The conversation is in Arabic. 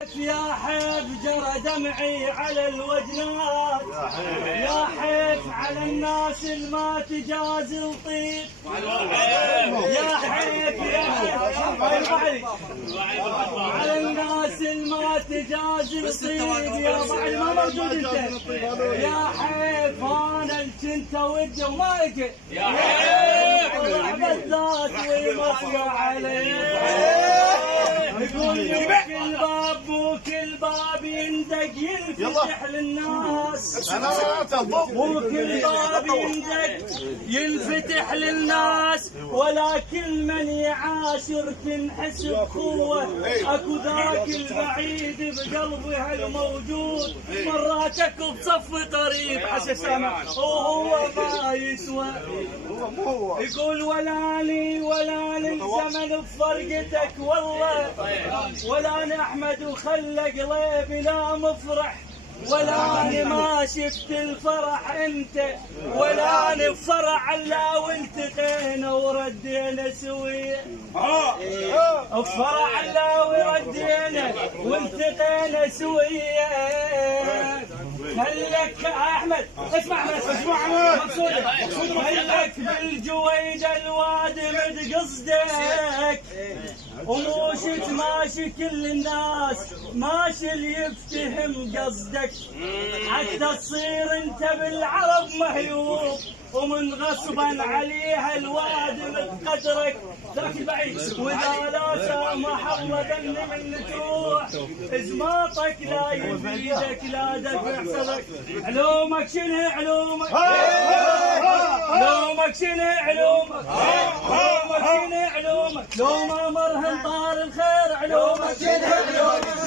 يا حيف جرى دمعي على الوجنات، يا حيف على الناس ما تجاز الطيب، يا حيف على الناس ما تجاز الطيب، يا بعد ما موجود انت، يا حيف انا كنت ودي وما اجي، يا حيف طلع بالذات ويمصلى عليه، يقول كل باب وكل باب يندق ينفتح للناس، وكل باب يندق ينفتح للناس، ولكن من يعاشر تنحس بقوة، اكو ذاك البعيد بقلبها الموجود، مراتك بصف قريب حسن سامع وهو ما يسوى، يقول ولاني الزمن بفرقتك والله، ولا نحمد وخلى قلبي لا مفرح، ولا أنا ما شفت الفرح انت، ولا أنا بفرح الا والتقينا وردينا سوية، بفرح الا وردينا والتقينا سوية. خلك يا احمد اسمع خلك بالجويد الوادم قصدك، وموشت ماشي كل الناس ماشي اللي يفتهم قصدك، حتى تصير انت بالعرب مهيوب، ومن غصبا عليها الوادم بقدرك ذاك البعيد، واذا لا سامح الله ذل من تروح ازماطك لا يفيدك لا دفع صدرك. علومك شنو علومك؟ علومك شنو علومك؟ علومك شنو علومك؟ لو ما مرهن طار الخير علومك شنو علومك؟